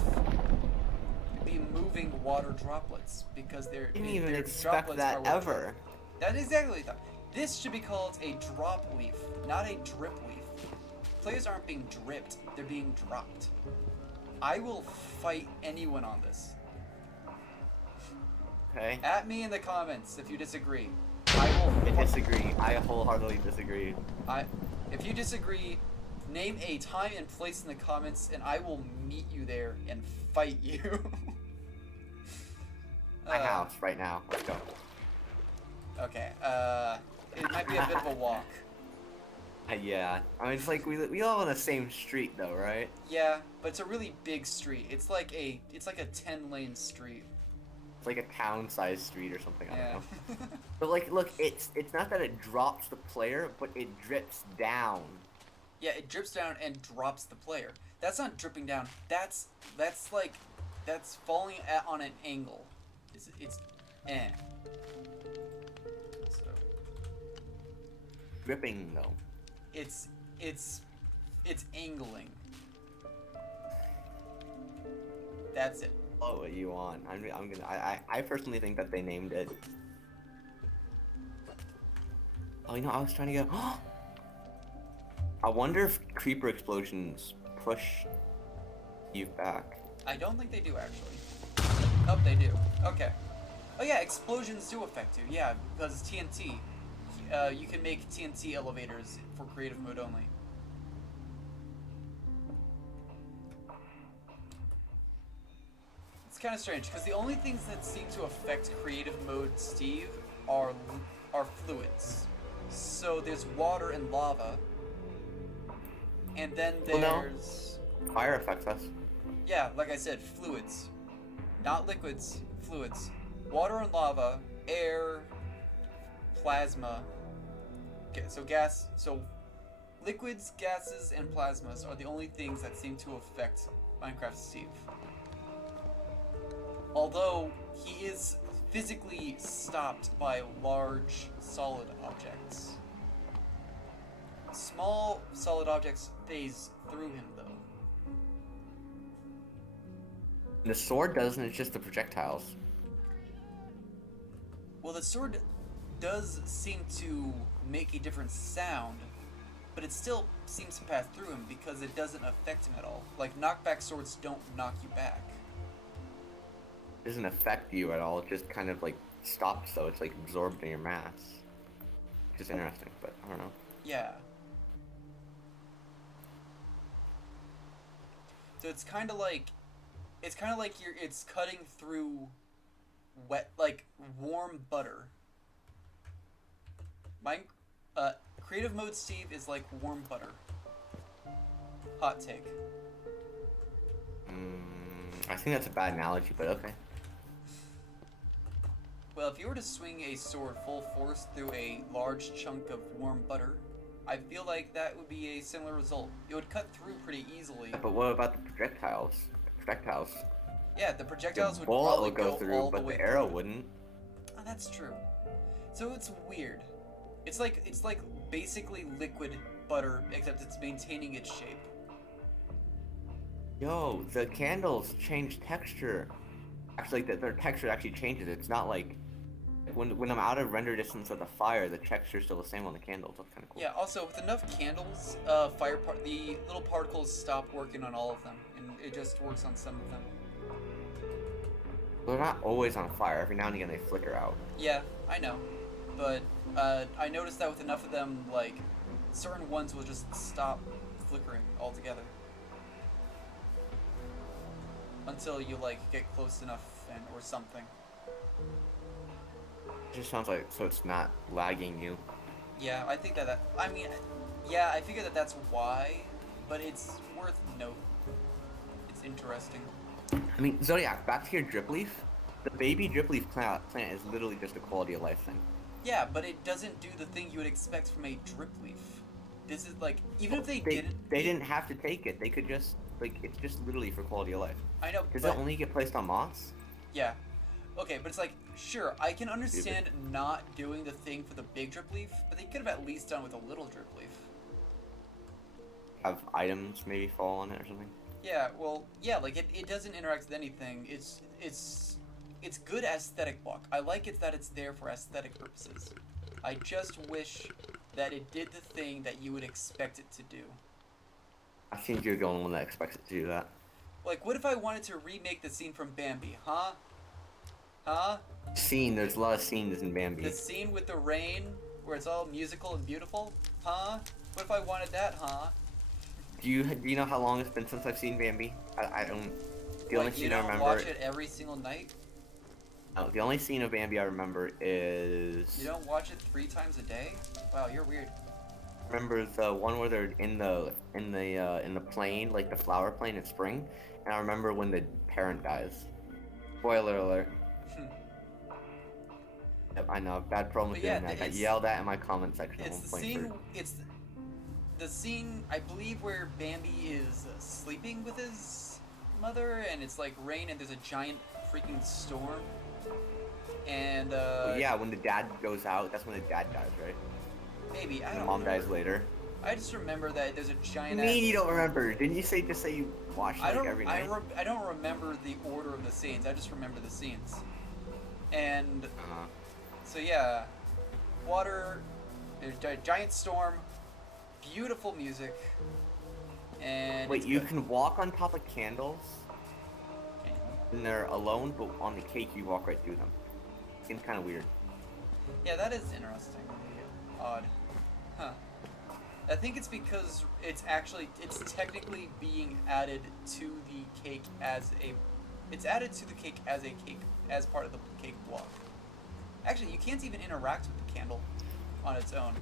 To be moving water droplets, because they're... I didn't even their expect droplets that are what ever. That is exactly what I thought. This should be called a drop leaf, not a drip leaf. players aren't being dripped, they're being dropped. I will fight anyone on this. Okay. At me in the comments if you disagree. I disagree. I wholeheartedly disagree. If you disagree, name a time and place in the comments, and I will meet you there and fight you. My house right now. Let's go. Okay. It might be a bit of a walk. Yeah. I mean, it's like we live on the same street, though, right? Yeah, but it's a really big street. It's like a 10-lane street. It's like a town-sized street or something. I don't know. Yeah. But like, look, it's not that it drops the player, but it drips down. Yeah, it drips down and drops the player. That's not dripping down. That's falling on an angle. It's So Dripping though. it's angling. That's it. Oh, what you want? I personally think that they named it. Oh, you know, I was trying to go. I wonder if creeper explosions push you back. I don't think they do actually. Oh, they do. Okay. Oh yeah, explosions do affect you. Yeah, because TNT. You can make TNT elevators for creative mode only. It's kind of strange because the only things that seem to affect creative mode Steve are fluids. So there's water and lava, and then there's Fire affects us. yeah, like I said, fluids, not liquids, fluids, water and lava, air, plasma. Okay, so gas, so liquids, gases, and plasmas are the only things that seem to affect Minecraft Steve. Although he is physically stopped by large solid objects. Small solid objects phase through him though. The sword doesn't, it's just the projectiles. Well, the sword does seem to make a different sound, but it still seems to pass through him because it doesn't affect him at all. Like, knockback swords don't knock you back. It doesn't affect you at all, it just kind of like stops, so it's like absorbed in your mass. Which is interesting, but I don't know. Yeah. So it's kind of like it's cutting through wet, like warm butter. Creative mode Steve is like warm butter. Hot take. I think that's a bad analogy, but okay. Well, if you were to swing a sword full force through a large chunk of warm butter, I feel like that would be a similar result. It would cut through pretty easily. But what about the projectiles? Yeah, the projectiles The would bullet probably will go all through, the but way the arrow through. wouldn't. Oh, that's true. So it's weird. It's like basically liquid butter, except it's maintaining its shape. Yo, the candles change texture. Actually, their texture actually changes. It's not like when I'm out of render distance of the fire, the texture's still the same on the candles. That's kind of cool. Yeah. Also, with enough candles, the little particles stop working on all of them, and it just works on some of them. They're not always on fire. Every now and again, they flicker out. Yeah, I know, but I noticed that with enough of them, like certain ones will just stop flickering altogether until you like get close enough or something. It just sounds like so it's not lagging you. Yeah, I think that I mean, yeah, I figure that's why, but it's worth note. It's interesting. I mean, Zodiac, back to your drip leaf. The baby drip leaf plant is literally just a quality of life thing. Yeah, but it doesn't do the thing you would expect from a drip leaf. This is like, even if they didn't... They didn't have to take it. They could just, like, it's just literally for quality of life. I know, Does but... it only get placed on moss? Yeah. Okay, but it's like, sure, I can understand not doing the thing for the big drip leaf, but they could have at least done with a little drip leaf. Have items maybe fall on it or something? Yeah, well, yeah, like, it doesn't interact with anything. It's good aesthetic block. I like it that it's there for aesthetic purposes. I just wish that it did the thing that you would expect it to do. I think you're the only one that expects it to do that. Like, what if I wanted to remake the scene from Bambi, huh? Huh? Scene, there's a lot of scenes in Bambi. The scene with the rain, where it's all musical and beautiful, huh? What if I wanted that, huh? Do you know how long it's been since I've seen Bambi? I don't. The only scene I remember. You don't watch it every single night? No, the only scene of Bambi I remember is. You don't watch it 3 times a day? Wow, you're weird. I remember the one where they're in the plane, like the flower plane in spring, and I remember when the parent dies. Spoiler alert. Yep, I know. Bad problem with doing that. I got yelled at in my comment section at one point. It's the scene, I believe, where Bambi is sleeping with his mother, and it's like rain, and there's a giant freaking storm. And yeah, when the dad goes out, that's when the dad dies, right? Maybe, I don't know. The mom dies later. I just remember that there's a giant. What do you mean you don't remember? Didn't you say you watch like every night? I don't remember the order of the scenes. I just remember the scenes. And so yeah, water, there's a giant storm, beautiful music, and wait, you can walk on top of candles, and they're alone, but on the cake you walk right through them. Seems kind of weird. Yeah, that is interesting. Odd. Huh. I think it's because it's technically being added to the cake as as part of the cake block. Actually, you can't even interact with the candle on its own.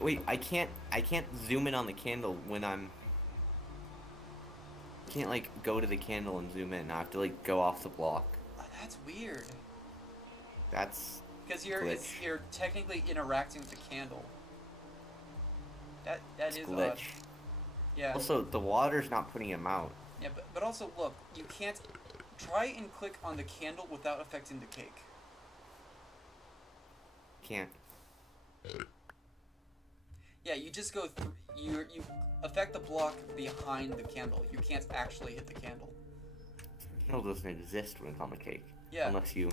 Wait, I can't zoom in on the candle when I can't like go to the candle and zoom in. I have to like go off the block. Oh, that's weird. That's because you're technically interacting with the candle. That is glitch. Odd. Yeah. Also, the water's not putting him out. Yeah, but also look, you can't try and click on the candle without affecting the cake. Can't. Yeah, you just go through. You affect the block behind the candle. You can't actually hit the candle. The candle doesn't exist when it's on the cake. Yeah. Unless you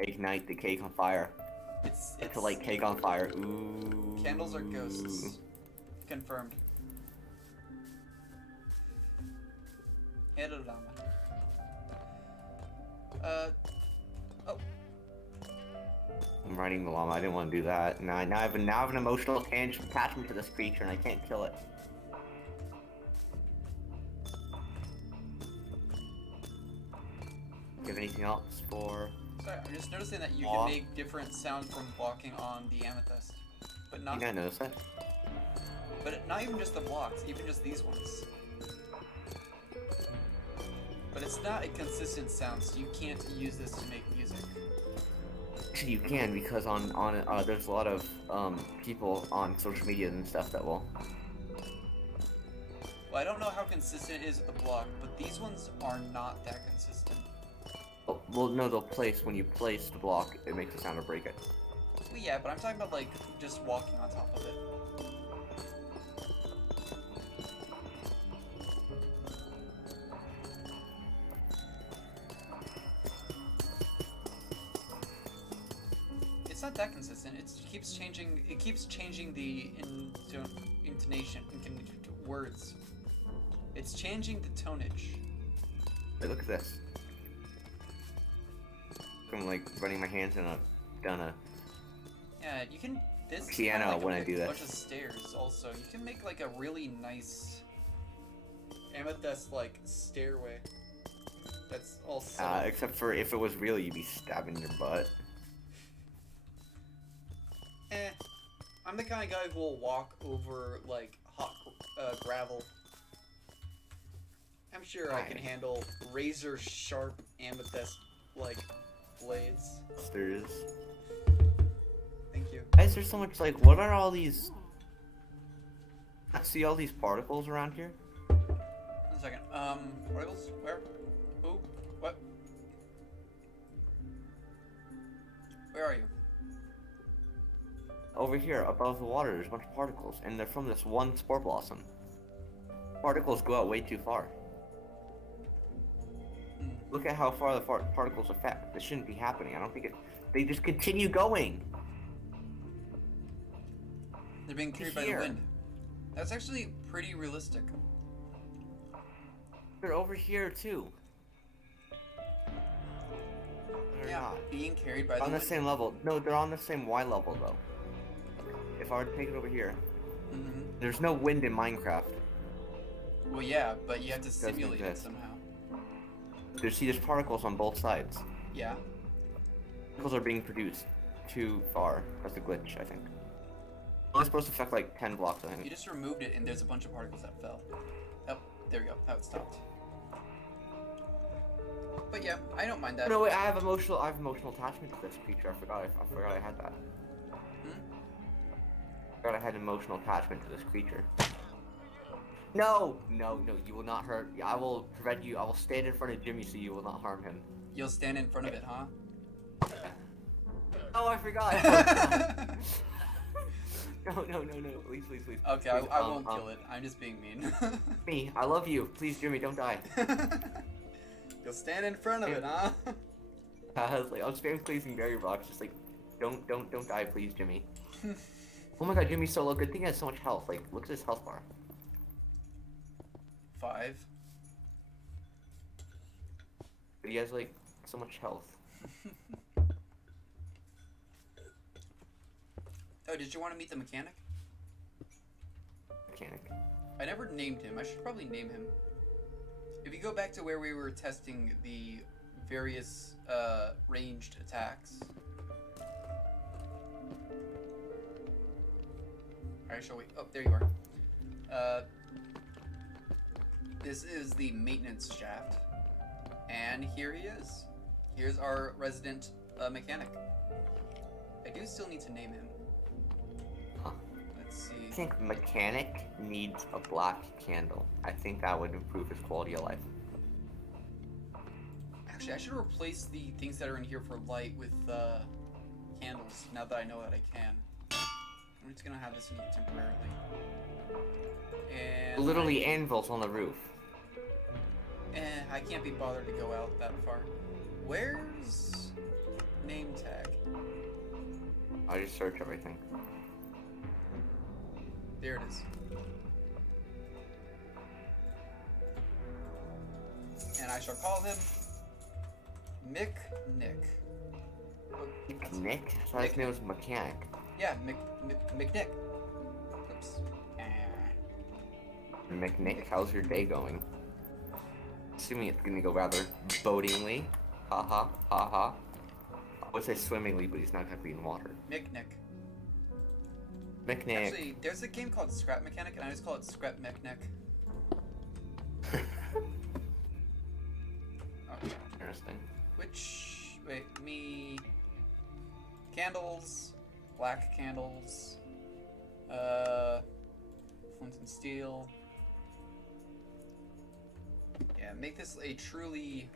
ignite the cake on fire. It's to light cake on fire. Ooh. Candles are ghosts. Confirmed. Hello, llama. Oh. I'm riding the llama. I didn't want to do that. Now I have an emotional attachment to this creature, and I can't kill it. Do you have anything else for? Sorry, I'm just noticing that you can make different sounds from walking on the amethyst, but not. I think I noticed that. But not even just the blocks, even just these ones. But it's not a consistent sound, so you can't use this to make music. You can, because on there's a lot of people on social media and stuff that will. Well, I don't know how consistent it is with the block, but these ones are not that consistent. Oh, well, no, when you place the block, it makes a sound to break it. Well, yeah, but I'm talking about like just walking on top of it. It's not that consistent. It keeps changing. It keeps changing the intonation, words. It's changing the tonnage. Hey, look at this. I'm like running my hands down a. Yeah, you can. This piano kind of like when I do a this. bunch of stairs. Also, you can make like a really nice amethyst like stairway. That's all set. Except for if it was real, you'd be stabbing your butt. I'm the kind of guy who will walk over like hot gravel. I'm sure I can handle razor sharp amethyst like blades. There is. Thank you. Why is there so much like? What are all these? I see all these particles around here. 1 second. Particles? Where? Who? What? Where are you? Over here, above the water, there's a bunch of particles, and they're from this one spore blossom. Particles go out way too far. Look at how far the particles affect. This shouldn't be happening. I don't think it. They just continue going. They're being carried by the wind. That's actually pretty realistic. They're over here too. They're Yeah, not. being carried by the On the wind. same level. No, they're on the same Y level though. If I were to take it over here, Mm-hmm. there's no wind in Minecraft. Well, yeah, but you have to Doesn't simulate it exist. somehow. There's particles on both sides. Yeah. Particles are being produced too far. That's a glitch, I think. It's supposed to affect like 10 blocks, I You think. just removed it, and there's a bunch of particles that fell. Oh, there we go. Now it stopped. But yeah, I don't mind that. No, wait, I have emotional attachment to this creature. I forgot I had that. I forgot I had emotional attachment to this creature. No, you will not hurt. I will prevent you. I will stand in front of Jimmy so you will not harm him. You'll stand in front of it, huh? Oh, I forgot. No, please. Okay, Please, I won't kill it. I'm just being mean. Me, I love you. Please, Jimmy, don't die. You'll stand in front of it, huh? I was spam placing berry rocks, just like, don't die, please, Jimmy. Oh my god, Jimmy's so low. Good thing he has so much health. Like, look at his health bar. 5. But he has like so much health. Oh, did you want to meet the mechanic? Mechanic. I never named him. I should probably name him. If you go back to where we were testing the various ranged attacks. Alright, shall we? Oh, there you are. This is the maintenance shaft. And here he is. Here's our resident mechanic. I do still need to name him. Huh. Let's see. I think mechanic needs a black candle. I think that would improve his quality of life. Actually, I should replace the things that are in here for light with candles, now that I know that I can. I'm just gonna have this in here temporarily. And Literally anvils on the roof. I can't be bothered to go out that far. Where's name tag? I just search everything. There it is. And I shall call him Mick Nick. Nick? I thought his name was Mechanic. Yeah, McNick. Oops. McNick, how's your day going? Assuming it's gonna go rather boatingly. Ha ha. I would say swimmingly, but he's not gonna be in water. McNick. McNick. Actually, there's a game called Scrap Mechanic, and I just call it Scrap McNick. Okay. Interesting. Me... Candles. Black candles. Flint and steel. Yeah, make this a truly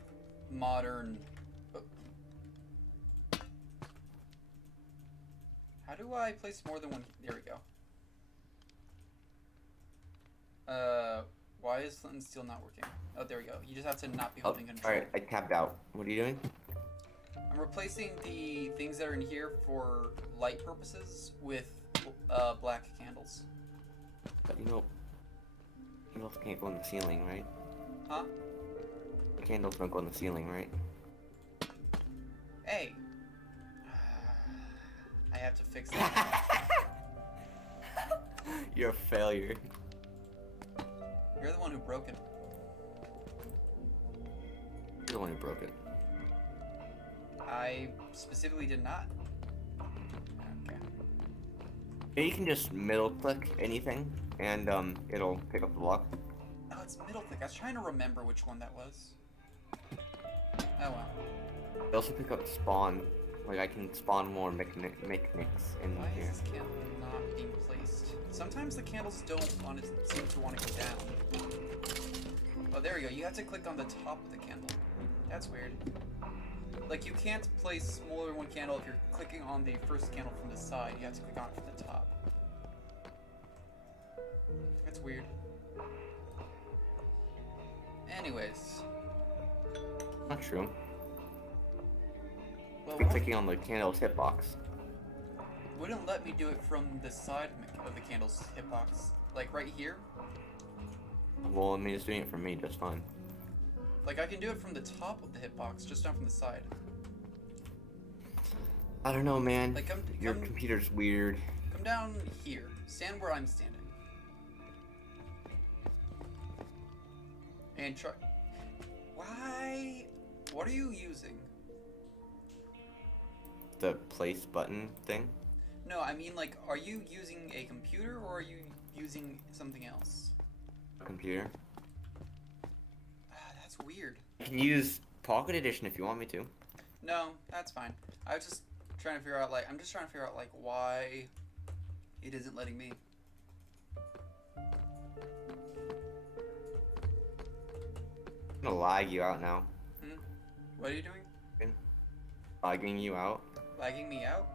modern... Oh. How do I place more than one? There we go. Why is flint and steel not working? Oh, there we go. You just have to not be Oh, holding control. alright, I tapped out. What are you doing? I'm replacing the things that are in here for light purposes with black candles. But you know, candles can't go in the ceiling, right? Huh? Candles don't go in the ceiling, right? Hey. I have to fix that. You're a failure. You're the one who broke it. You're the one who broke it. I specifically did not. Okay. Yeah, you can just middle click anything, and it'll pick up the block. Oh, it's middle click. I was trying to remember which one that was. Oh well. They also pick up spawn. Like I can spawn more mechanics in Why here. is this candle not being placed? Sometimes the candles don't seem to want to go down. Oh, there we go. You have to click on the top of the candle. That's weird. Like, you can't place more than one candle if you're clicking on the first candle from the side. You have to click on it from the top. That's weird. Anyways. Not true. Well, Be clicking on the candle's hitbox. wouldn't let me do it from the side of the candle's hitbox. Like, right here. Well, I mean, it's doing it for me just fine. Like, I can do it from the top of the hitbox, just not from the side. I don't know, man. Like, Your computer's weird. come down here. Stand where I'm standing. And try... Why? What are you using? The place button thing? No, I mean, like, are you using a computer or are you using something else? Computer. That's weird. I can use Pocket Edition if you want me to. No, that's fine. I was just trying to figure out, like, I'm just trying to figure out, like, why it isn't letting me. I'm gonna lag you out now. What are you doing? Lagging you out. Lagging me out?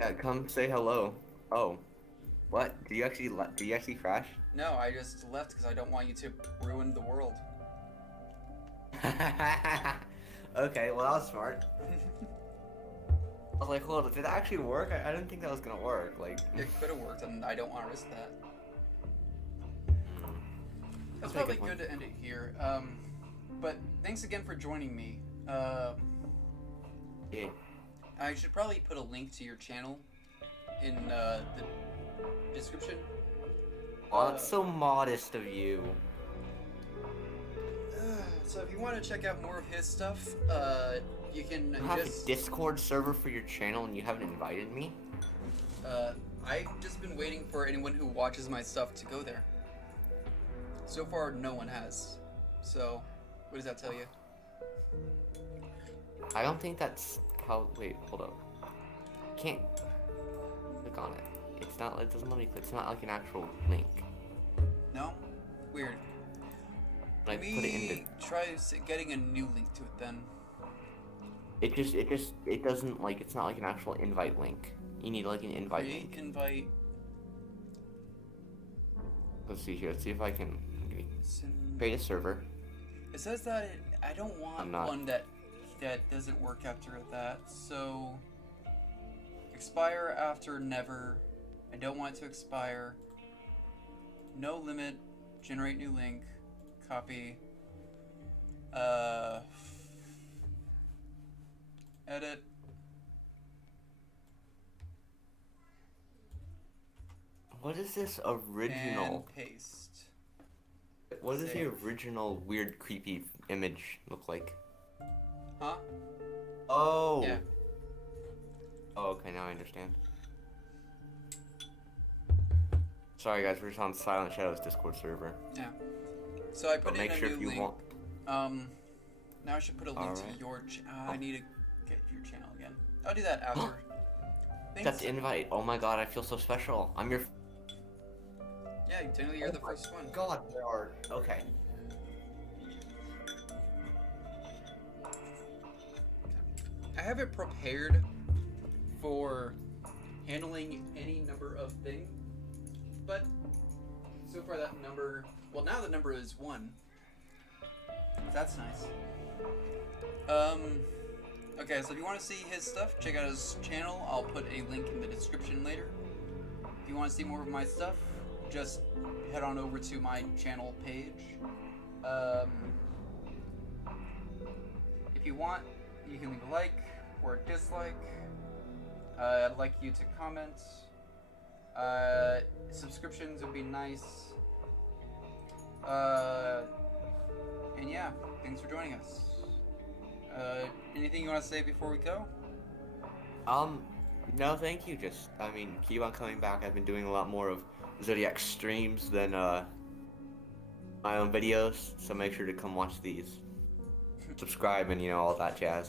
Yeah, come say hello. Oh. What? Did you actually crash? No, I just left because I don't want you to ruin the world. Okay, well that was smart. I was like, hold on, did that actually work? I didn't think that was gonna work. Like, It could have worked, and I don't want to risk that. That's Okay, probably good good to end it here. But thanks again for joining me. yeah. I should probably put a link to your channel in the description. Oh, that's so modest of you. So if you want to check out more of his stuff, you can You have just... a Discord server for your channel and you haven't invited me? I've just been waiting for anyone who watches my stuff to go there. So far, no one has. So, what does that tell you? I don't think that's how. Wait, hold up. Can't click on it. It's not. It doesn't let me click. It's not like an actual link. No? Weird. Like Let put it in me try getting a new link to it then. It doesn't like. It's not like an actual invite link. You need like an invite Create link. invite. Let's see here. Let's see if I can create a server. It says that I don't want I'm not. one that doesn't work after that. So expire after never. I don't want it to expire. No limit. Generate new link. Copy. Edit. What is this original? And paste. What does the Save. original weird creepy image look like? Huh? Oh. Yeah. Oh, okay. Now I understand. Sorry guys, we're just on Silent Shadows Discord server. Yeah. So I put But in make a sure new if you link. want. Now I should put a link Alright. to your. I need to get your channel again. I'll do that after. Accept invite. Oh my god, I feel so special. I'm your. Yeah, technically you're the first one. God, there are. Okay. I have it prepared for handling any number of things, but so far that number. Well, now the number is 1. That's nice. Okay, so if you want to see his stuff, check out his channel. I'll put a link in the description later. If you want to see more of my stuff, just head on over to my channel page. If you want, you can leave a like or a dislike. I'd like you to comment. Subscriptions would be nice. And yeah, thanks for joining us. Anything you want to say before we go? No, thank you. Just, I mean, keep on coming back. I've been doing a lot more of Zodiac streams than my own videos, so make sure to come watch these. Subscribe and all that jazz.